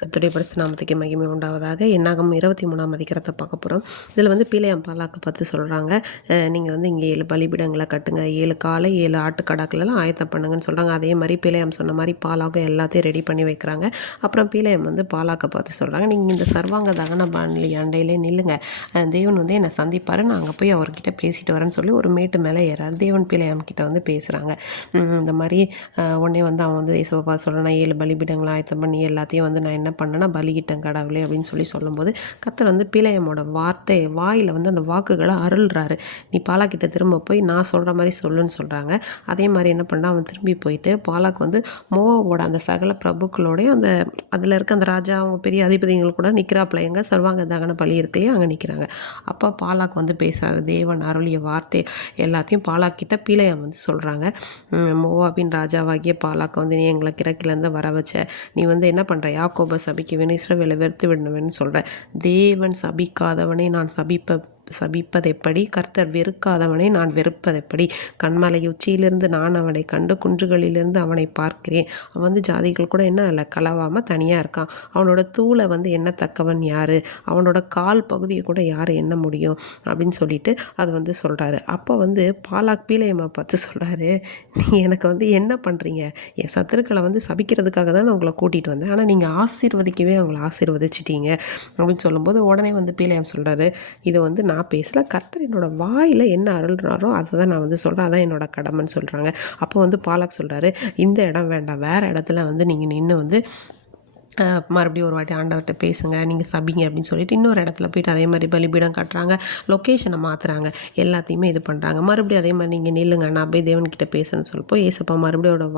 கர்த்தருடைய பரிசுத்த நாமத்துக்கு மகிமை உண்டாவதாக. என்னாகும் 23ஆம் அதிகாரத்தை பார்க்க போகிறோம். இதில் வந்து பிலேயாம் பாலாக்கை பார்த்து சொல்கிறாங்க, நீங்கள் வந்து இங்கே 7 பலிபீடங்களை கட்டுங்க, 7 காளை 7 ஆட்டுக்கடாக்களெல்லாம் ஆயத்தம் பண்ணுங்கன்னு சொல்கிறாங்க. அதே மாதிரி பிலேயாம் சொன்ன மாதிரி பாலாக்கும் எல்லாத்தையும் ரெடி பண்ணி வைக்கிறாங்க. அப்புறம் பிலேயாம் வந்து பாலாக்கை பார்த்து சொல்கிறாங்க, நீங்கள் இந்த சர்வாங்க தகன பலி அண்டையிலே நில்லுங்க, தேவன் வந்து என்னை சந்திப்பார், நான் அங்கே போய் அவர்கிட்ட பேசிட்டு வரேன்னு சொல்லி ஒரு மேட்டு மேலே ஏறாரு. தேவன் பிலேயாம் கிட்ட வந்து பேசுகிறாங்க. இந்த மாதிரி உடனே வந்து அவன் வந்து இயேசுவப்பா சொல்கிறேன், 7 பலிபீடங்களை ஆயத்தம் பண்ணி எல்லாத்தையும் வந்து நான் என்ன பண்ணேன்னா பலிகிட்டேன் கடவுளே அப்படின்னு சொல்லும்போது கர்த்தர் வந்து பிலேயமோட வாயில் வந்து அந்த வாக்குகளை அருள்றாரு. நீ பாலாக்கிட்ட திரும்ப போய் நான் சொல்கிற மாதிரி சொல்லுன்னு சொல்கிறாங்க. அதே மாதிரி என்ன பண்ணா அவன் திரும்பி போயிட்டு பாலாக்கு வந்து மோவாவோட அந்த சகல பிரபுக்களோடய அந்த அதில் இருக்க அந்த ராஜா அவங்க பெரிய அதிபதிகள் கூட நிற்கிறாப்புல, எங்கே சர்வாங்க தகன பலி இருக்கு இல்லையா, அங்கே நிற்கிறாங்க. அப்போ பாலாக்கு வந்து பேசுகிறாரு. தேவன் அருளிய வார்த்தை எல்லாத்தையும் பாலாக்கிட்ட பிலேயம் வந்து சொல்கிறாங்க. மோவாபின் ராஜாவாகிய பாலாக்கு வந்து நீ எங்களை கிழக்கிலேருந்து வர வச்ச, நீ வந்து என்ன பண்ணுற, யாக்கோபை சபிக்குவேன், இஸ்ரவேலை வெறுத்து விடுவேன்னு சொல்கிற, தேவன் சபிக்காதவனை நான் சபிப்பதெப்படி, கர்த்தர் வெறுக்காதவனை நான் வெறுப்பதெப்படி, கண்மலை உச்சியிலிருந்து நான் அவனை கண்டு குன்றுகளிலிருந்து அவனை பார்க்கிறேன், அவன் வந்து ஜாதிகள் கூட என்ன இல்லை கலவாமல் தனியாக இருக்கான், அவனோட தூளை வந்து எண்ணத்தக்கவன் யார், அவனோட கால் பகுதியை கூட யார் எண்ண முடியும் அப்படின்னு சொல்லிட்டு அது வந்து சொல்கிறாரு. அப்போ வந்து பாலாக் பீலேயம்மா பார்த்து சொல்கிறாரு, நீங்கள் எனக்கு வந்து என்ன பண்ணுறீங்க, என் சத்துருக்களை வந்து சபிக்கிறதுக்காக தான் நான் உங்களை கூட்டிகிட்டு வந்தேன், ஆனால் நீங்கள் ஆசீர்வதிக்கவே அவங்கள ஆசீர்வதிச்சிட்டீங்க அப்படின்னு சொல்லும்போது உடனே வந்து பீலேயம் சொல்கிறாரு, இது வந்து நான் பேசல, கர்த்தர் என்னோடய வாயில் என்ன அருள்றாரோ அதை தான் நான் வந்து சொல்கிறேன், அதான் என்னோட கடமைன்னு சொல்கிறாங்க. அப்போ வந்து பாலாக் சொல்கிறாரு, இந்த இடம் வேண்டாம், வேறு இடத்துல வந்து நீங்கள் நின்று வந்து மறுபடியும் ஒரு வாட்டி ஆண்டவர்கிட்ட பேசுங்க, நீங்கள் சபிங்க அப்படின்னு சொல்லிட்டு இன்னொரு இடத்துல போயிட்டு அதே மாதிரி பலிபீடம் கட்டுறாங்க, லொக்கேஷனை மாற்றுறாங்க, எல்லாத்தையுமே இது பண்ணுறாங்க. மறுபடியும் அதே மாதிரி நீங்கள் நில்லுங்க, நான் போய் தேவன்கிட்ட பேசுன்னு சொல்லப்போ ஏசப்பா மறுபடியும்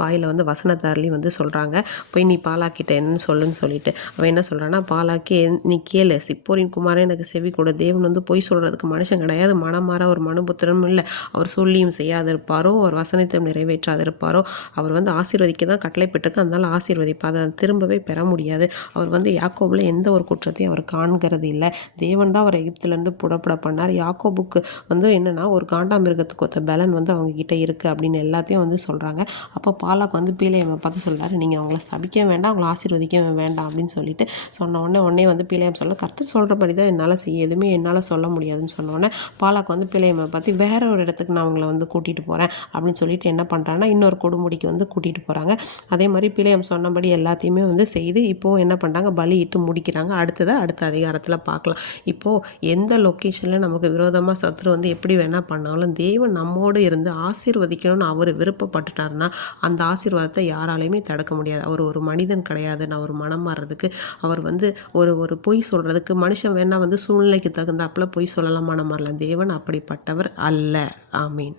வாயில் வந்து வசனத்தாரிலையும் வந்து சொல்கிறாங்க, போய் நீ பாலாக்கிட்ட என்னன்னு சொல்லுன்னு சொல்லிட்டு அவன் என்ன சொல்கிறான்னா, பாலாக்கி நீ கேளு, சிப்போரின் குமாரன் எனக்கு செவி கொடு, தேவன் வந்து பொய் சொல்கிறதுக்கு மனுஷன் கிடையாது, மனமாற ஒரு மனுபுத்திரனும் இல்லை, அவர் சொல்லியும் செய்யாதிருப்பாரோ, அவர் வசனத்தையும் நிறைவேற்றாதிருப்பாரோ, அவர் வந்து ஆசீர்வதிக்க தான் கட்டளை பெற்றிருக்கு, அதனால ஆசீர்வதிப்பா, அதை திரும்பவே பெற முடியாது. அவர் வந்து யாக்கோபில் எந்த ஒரு குற்றத்தையும் அவர் காண்கிறது இல்லை, தேவன் தான் அவர் எகிப்திலேருந்து புறப்பட பண்ணார், யாக்கோபுக்கு வந்து என்னென்னா ஒரு காண்டாமிருகத்துக்கு ஒத்த பலன் வந்து அவங்க கிட்டே இருக்குது அப்படின்னு எல்லாத்தையும் வந்து சொல்கிறாங்க. அப்போ பாலாக்கு வந்து பீலேயம்மை பார்த்து சொல்கிறாரு, நீங்கள் அவங்கள சபிக்க வேண்டாம், அவங்கள ஆசீர்வதிக்க வேண்டாம் அப்படின்னு சொல்லிட்டு சொன்ன உடனே வந்து பீலேயம் சொல்ல, கர்த்தர் சொல்கிறபடி தான் என்னால் செய்ய, எதுவுமே என்னால் சொல்ல முடியாதுன்னு சொன்ன உடனே பாலாக்கு வந்து பீலேயம்மை பார்த்து வேற ஒரு இடத்துக்கு நான் அவங்கள வந்து கூட்டிகிட்டு போகிறேன் அப்படின்னு சொல்லிட்டு என்ன பண்ணுறாங்கன்னா இன்னொரு கொடுமுடிக்கு வந்து கூட்டிகிட்டு போகிறாங்க. அதே மாதிரி பீலேயம் சொன்னபடி எல்லாத்தையுமே வந்து செய்து இப்போது என்ன பண்ணுறாங்க, பலியிட்டு முடிக்கிறாங்க. அடுத்த அதிகாரத்தில் பார்க்கலாம். இப்போது எந்த லொக்கேஷனில் நமக்கு விரோதமாக சத்துரு வந்து எப்படி வேணால் பண்ணாலும் தேவன் நம்மோடு இருந்து ஆசீர்வதிக்கணும்னு அவர் விருப்பப்பட்டுட்டாருன்னா அந்த ஆசீர்வாதத்தை யாராலையுமே தடுக்க முடியாது. அவர் ஒரு மனிதன் கிடையாது, நான் ஒரு மனம் மாறுறதுக்கு, அவர் வந்து ஒரு பொய் சொல்கிறதுக்கு, மனுஷன் வேணால் வந்து சூழ்நிலைக்கு தகுந்தாப்புல பொய் சொல்லலாம், மனம் மாறலாம், தேவன் அப்படிப்பட்டவர் அல்ல. ஆமீன்.